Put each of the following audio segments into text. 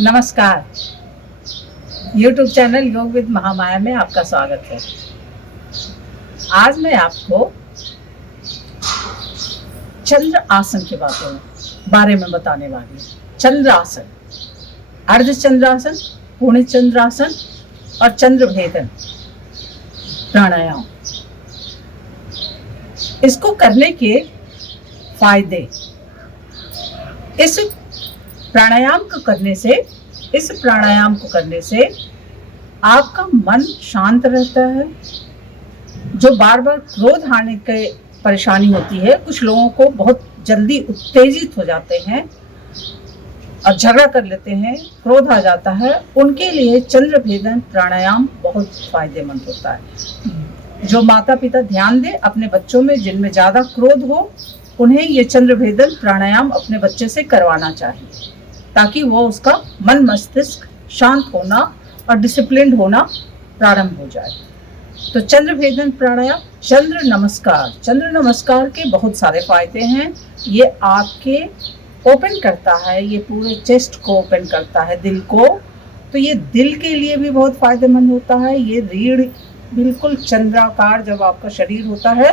नमस्कार। YouTube channel योग with Mahamaya में आपका स्वागत है। आज मैं आपको चंद्र आसन के बारे में बताने वाली हूँ। चंद्र आसन, अर्ध चंद्रासन, पूर्ण चंद्रासन और चंद्र भेदन प्राणायाम। इसको करने के फायदे, इस प्राणायाम को करने से आपका मन शांत रहता है। जो बार बार क्रोध आने की परेशानी होती है, कुछ लोगों को बहुत जल्दी उत्तेजित हो जाते हैं और झगड़ा कर लेते हैं, क्रोध आ जाता है, उनके लिए चंद्र भेदन प्राणायाम बहुत फायदेमंद होता है। जो माता पिता ध्यान दें अपने बच्चों में जिनमें ज़्यादा क्रोध हो, उन्हें ये चंद्र भेदन प्राणायाम अपने बच्चे से करवाना चाहिए, ताकि वो उसका मन मस्तिष्क शांत होना और डिसिप्लिन्ड होना प्रारंभ हो जाए। तो चंद्र भेदन प्राणायाम, चंद्र नमस्कार के बहुत सारे फायदे हैं। ये आपके ओपन करता है, ये पूरे चेस्ट को ओपन करता है, दिल को। तो ये दिल के लिए भी बहुत फायदेमंद होता है। ये रीढ़ बिल्कुल चंद्राकार जब आपका शरीर होता है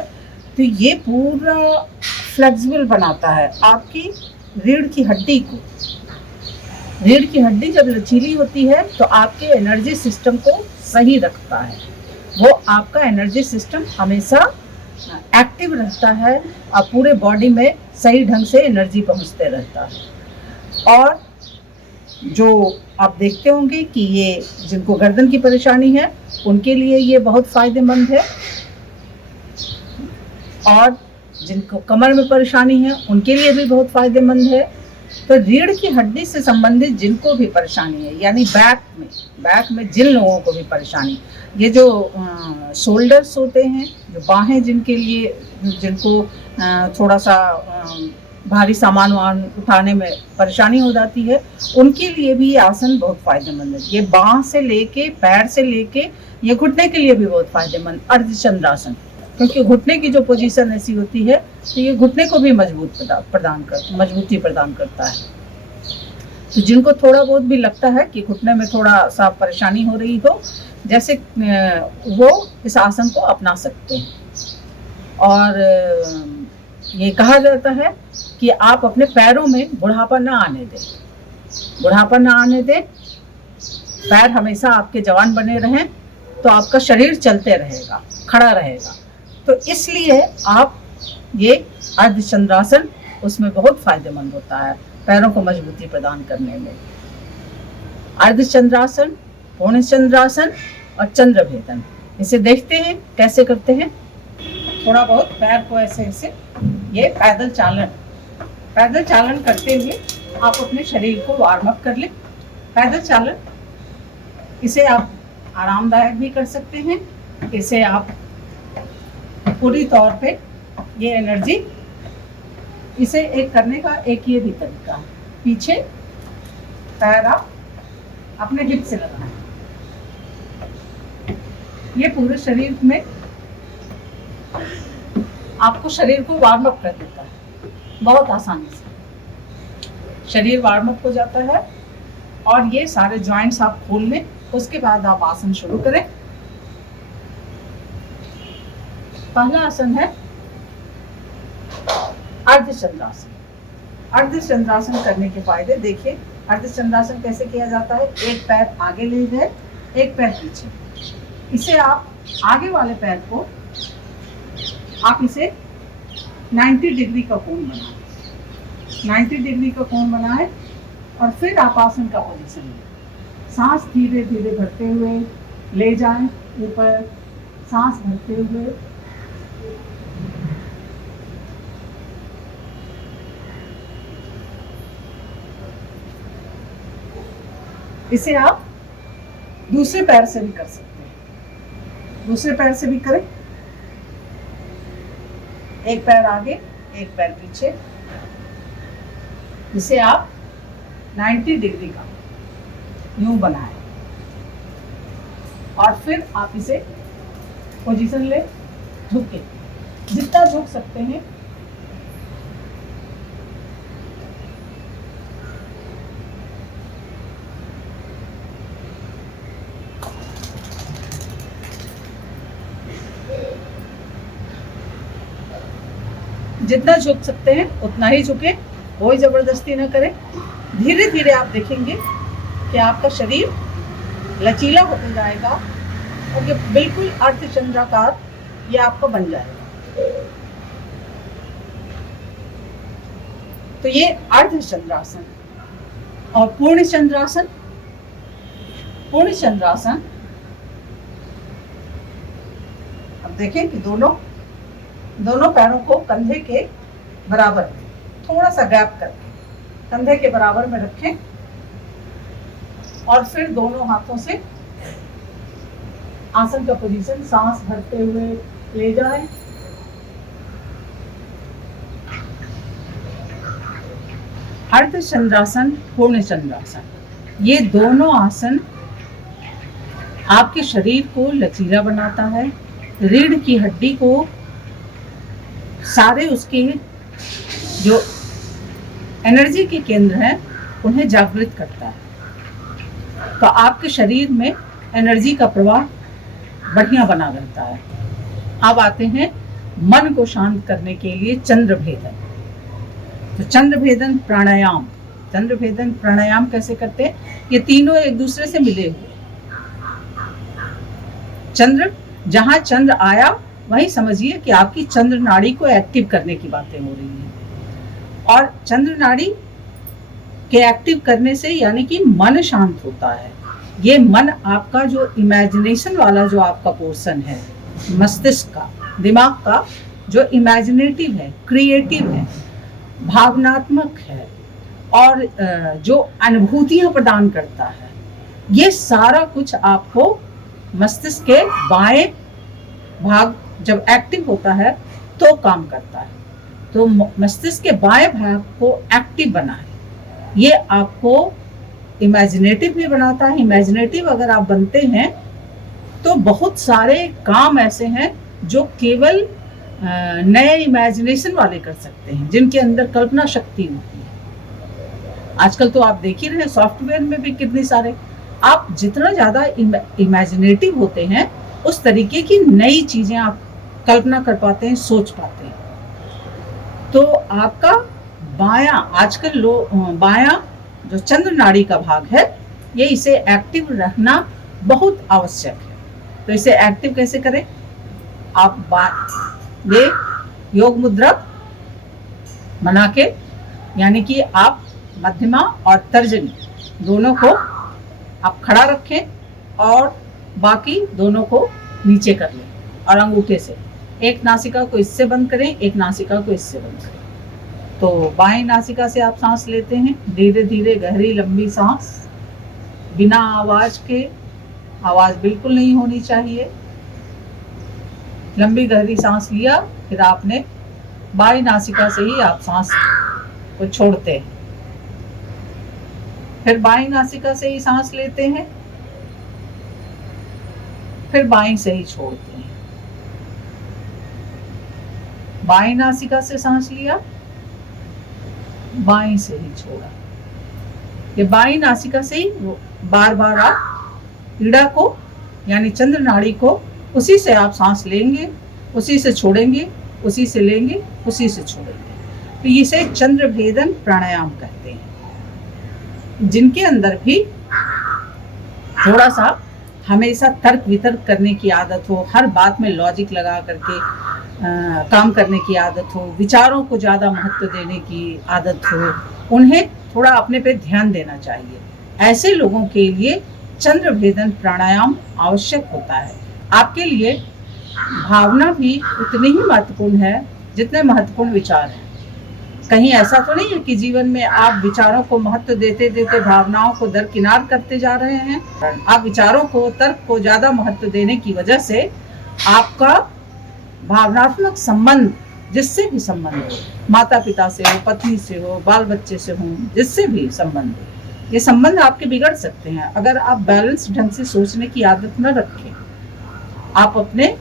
तो ये पूरा फ्लेक्सिबल बनाता है आपकी रीढ़ की हड्डी को। रीढ़ की हड्डी जब लचीली होती है तो आपके एनर्जी सिस्टम को सही रखता है। वो आपका एनर्जी सिस्टम हमेशा एक्टिव रहता है और पूरे बॉडी में सही ढंग से एनर्जी पहुंचते रहता है। और जो आप देखते होंगे कि ये जिनको गर्दन की परेशानी है उनके लिए ये बहुत फायदेमंद है, और जिनको कमर में परेशानी है उनके लिए भी बहुत फायदेमंद है। तो रीढ़ की हड्डी से संबंधित जिनको भी परेशानी है, यानी बैक में जिन लोगों को भी परेशानी, ये जो शोल्डर्स होते हैं, जो बाहें जिनको थोड़ा सा भारी सामान उठाने में परेशानी हो जाती है, उनके लिए भी ये आसन बहुत फायदेमंद है। ये बाह से लेके पैर से लेके ये घुटने के लिए भी बहुत फायदेमंद अर्धचंद्रासन, क्योंकि घुटने की जो पोजीशन ऐसी होती है तो ये घुटने को भी मजबूती प्रदान करता है। तो जिनको थोड़ा बहुत भी लगता है कि घुटने में थोड़ा सा परेशानी हो रही हो, जैसे वो इस आसन को अपना सकते हैं। और ये कहा जाता है कि आप अपने पैरों में बुढ़ापा ना आने दें। पैर हमेशा आपके जवान बने रहें तो आपका शरीर चलते रहेगा, खड़ा रहेगा। तो इसलिए आप ये अर्धचंद्रासन उसमें बहुत फायदेमंद होता है, पैरों को मजबूती प्रदान करने में। अर्धचंद्रासन, पूर्ण चंद्रासन और चंद्र भेदन, इसे देखते हैं कैसे करते हैं। थोड़ा बहुत पैर को ऐसे ये पैदल चालन करते हुए आप अपने शरीर को वार्म अप कर लें। पैदल चालन, इसे आप आरामदायक भी कर सकते हैं। इसे आप पूरी तौर पे ये एनर्जी, इसे एक करने का एक ये भी तरीका है, पीछे पैर आप अपने हिप से लगाएं। ये पूरे शरीर में आपको शरीर को वार्म अप कर देता है। बहुत आसानी से शरीर वार्म अप हो जाता है और ये सारे जॉइंट्स आप खोल लें। उसके बाद आप आसन शुरू करें। पहला आसन है अर्धचंद्रासन। अर्धचंद्रासन करने के फायदे देखिए। अर्धचंद्रासन कैसे किया जाता है? एक पैर आगे ले गए, एक पैर पीछे। इसे आप आगे वाले पैर को आप इसे 90 डिग्री का कोण बनाएं और फिर आप आसन का पोजीशन लें। सांस धीरे धीरे भरते हुए ले जाएं ऊपर, सांस भरते हुए इसे आप दूसरे पैर से भी कर सकते हैं। दूसरे पैर से भी करें, एक पैर आगे, एक पैर पीछे। इसे आप 90 डिग्री का यूं बनाएं और फिर आप इसे पोजीशन ले, झुक के जितना झुक सकते हैं जितना झुक सकते हैं उतना ही झुके, कोई ज़बरदस्ती ना करें। धीरे धीरे आप देखेंगे कि आपका शरीर लचीला होते जाएगा और ये बिल्कुल अर्धचंद्राकार ये आपका बन जाएगा। तो ये अर्धचंद्रासन और पूर्ण चंद्रासन। पूर्ण चंद्रासन, अब देखें कि दोनों पैरों को कंधे के बराबर, थोड़ा सा गैप करके कंधे के बराबर में रखें और फिर दोनों हाथों से आसन का पोजीशन सांस भरते हुए ले जाएं। अर्धचंद्रासन, पूर्ण चंद्रासन, ये दोनों आसन आपके शरीर को लचीला बनाता है, रीढ़ की हड्डी को, सारे उसके जो एनर्जी के केंद्र हैं उन्हें जागृत करता है। तो आपके शरीर में एनर्जी का प्रवाह बढ़िया बना रहता है। अब आते हैं मन को शांत करने के लिए चंद्रभेदन। तो चंद्रभेदन प्राणायाम, चंद्रभेदन प्राणायाम कैसे करते हैं? ये तीनों एक दूसरे से मिले हुए। चंद्र, जहां चंद्र आया वहीं समझिए कि आपकी चंद्र नाड़ी को एक्टिव करने की बातें हो रही हैं। और चंद्र नाड़ी के एक्टिव करने से यानी कि मन शांत होता है। ये मन आपका जो इमेजिनेशन वाला जो आपका पोर्शन है मस्तिष्क का, दिमाग का, जो इमेजिनेटिव है, क्रिएटिव है, भावनात्मक है और जो अनुभूतियां प्रदान करता है, ये सारा कुछ आपको मस्तिष्क के बाएं भाग जब एक्टिव होता है तो काम करता है। तो मस्तिष्क के बाएं भाग को एक्टिव बनाए, ये आपको इमेजिनेटिव भी बनाता है। इमेजिनेटिव अगर आप बनते हैं तो बहुत सारे काम ऐसे हैं जो केवल नए इमेजिनेशन वाले कर सकते हैं, जिनके अंदर कल्पना शक्ति होती है। आजकल तो आप देख ही रहे हैं सॉफ्टवेयर में भी कितने सारे, आप जितना ज़्यादा इमेजिनेटिव होते हैं उस तरीके की नई चीज़ें आप कल्पना कर पाते हैं, सोच पाते हैं। तो आपका बायां, आजकल बायां जो चंद्र नाड़ी का भाग है, ये इसे एक्टिव रखना बहुत आवश्यक है। तो इसे एक्टिव कैसे करें? आप ये योग मुद्रा बना के, यानी कि आप मध्यमा और तर्जनी दोनों को आप खड़ा रखें और बाकी दोनों को नीचे कर लें और अंगूठे से एक नासिका को इससे बंद करें, एक नासिका को इससे बंद करें। तो बाएं नासिका से आप सांस लेते हैं, धीरे धीरे गहरी लंबी सांस, बिना आवाज के, आवाज बिल्कुल नहीं होनी चाहिए। लंबी गहरी सांस लिया, फिर आपने बाएं नासिका से ही आप सांस को छोड़ते हैं, फिर बाएं नासिका से ही सांस लेते हैं, फिर बाएं से ही छोड़ते हैं। बाएं नासिका से सांस लिया, बाएं से ही छोड़ा। ये बाएं नासिका से ही बार बार आप ईड़ा को यानी चंद्र नाड़ी को उसी से आप सांस लेंगे, उसी से छोड़ेंगे, उसी से लेंगे, उसी से छोड़ेंगे। तो इसे चंद्रभेदन प्राणायाम कहते हैं। जिनके अंदर भी थोड़ा सा हमेशा तर्क वितर्क करने की आदत हो, हर बात में लॉजिक लगा करके काम करने की आदत हो, विचारों को ज़्यादा महत्व देने की आदत हो, उन्हें थोड़ा अपने पे ध्यान देना चाहिए। ऐसे लोगों के लिए चंद्रभेदन प्राणायाम आवश्यक होता है। आपके लिए भावना भी उतनी ही महत्वपूर्ण है जितने महत्वपूर्ण विचार हैं। कहीं ऐसा तो नहीं है कि जीवन में आप विचारों को महत्व देते देते भावनाओं को दरकिनार करते जा रहे हैं। आप विचारों को, तर्क को ज़्यादा महत्व देने की वजह से आपका भावनात्मक संबंध, जिससे भी संबंध हो, माता पिता से हो, पत्नी से हो, बाल बच्चे से हो, जिससे भी संबंध हो, ये संबंध आपके बिगड़ सकते हैं अगर आप बैलेंस ढंग से सोचने की आदत न रखें। आप अपने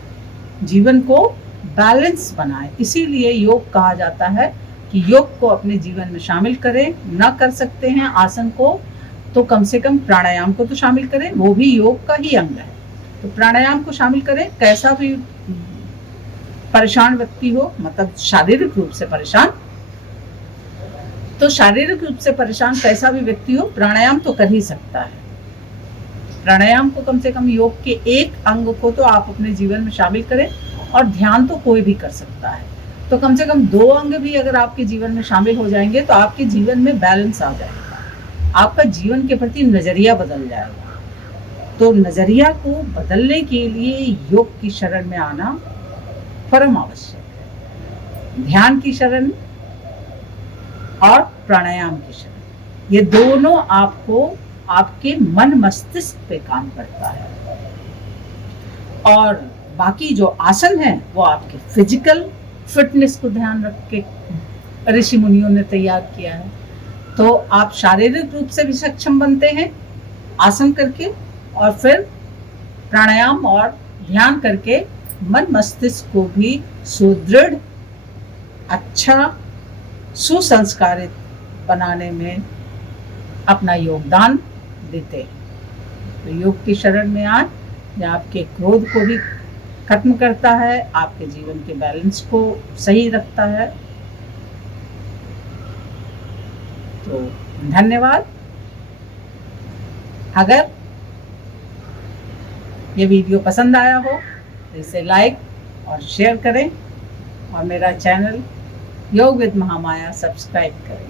जीवन को बैलेंस बनाएं। इसीलिए योग कहा जाता है कि योग को अपने जीवन में शामिल करें। न कर सकते हैं आसन को तो कम से कम प्राणायाम को तो शामिल करें, वो भी योग का ही अंग है। तो प्राणायाम को शामिल करें। कैसा भी परेशान व्यक्ति हो, मतलब शारीरिक रूप से परेशान, तो शारीरिक रूप से परेशान कैसा भी व्यक्ति हो, प्राणायाम तो कर ही सकता है। प्राणायाम को कम से कम योग के एक अंग को तो आप अपने जीवन में शामिल करें, और ध्यान तो कोई भी कर सकता है। तो कम से कम 2 अंग भी अगर आपके जीवन में शामिल हो जाएंगे तो आपके जीवन में बैलेंस आ जाएगा, आपका जीवन के प्रति नजरिया बदल जाएगा। तो नजरिया को बदलने के लिए योग की शरण में आना परम आवश्यक है। ध्यान की शरण और प्राणायाम की शरण, ये दोनों आपको आपके मन मस्तिष्क पे काम करता है, और बाकी जो आसन है वो आपके फिजिकल फिटनेस को ध्यान रख के ऋषि मुनियों ने तैयार किया है। तो आप शारीरिक रूप से भी सक्षम बनते हैं आसन करके, और फिर प्राणायाम और ध्यान करके मन मस्तिष्क को भी सुदृढ़, अच्छा, सुसंस्कारित बनाने में अपना योगदान देते हैं। तो योग की शरण में आए, यह आपके क्रोध को भी खत्म करता है, आपके जीवन के बैलेंस को सही रखता है। तो धन्यवाद। अगर ये वीडियो पसंद आया हो तो इसे लाइक और शेयर करें, और मेरा चैनल योग विद महामाया सब्सक्राइब करें।